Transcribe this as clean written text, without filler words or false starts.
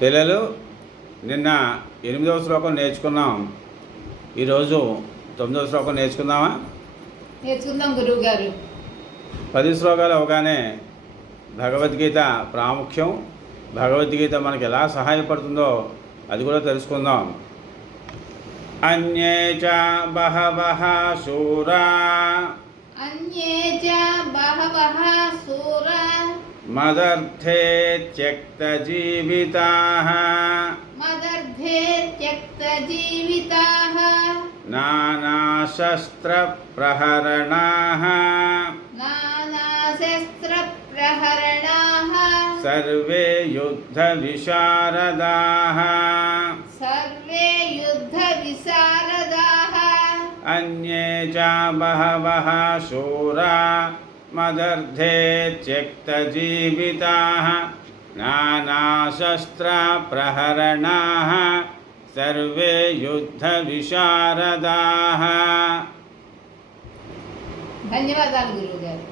పిల్లలు నిన్న 8వ శ్లోకం నేర్చుకున్నాం. ఈరోజు 9వ శ్లోకం నేర్చుకుందాం గురువు గారు. 10 శ్లోకాలు అవగానే భగవద్గీత ప్రాముఖ్యం, భగవద్గీత మనకి ఎలా సహాయపడుతుందో అది కూడా తెలుసుకుందాం. అన్యే చ బహవః శూరా మదర్థే త్యక్తజీవితాః నానాశస్త్రప్రహరణాః సర్వే యుద్ధవిశారదాః అన్యే చ బహవః శూరా మదర్థే త్యక్తజీవితాః నానాశస్త్రప్రహరణాః సర్వే యుద్ధవిశారదాః. ధన్యవాదాలు గురువు గారు.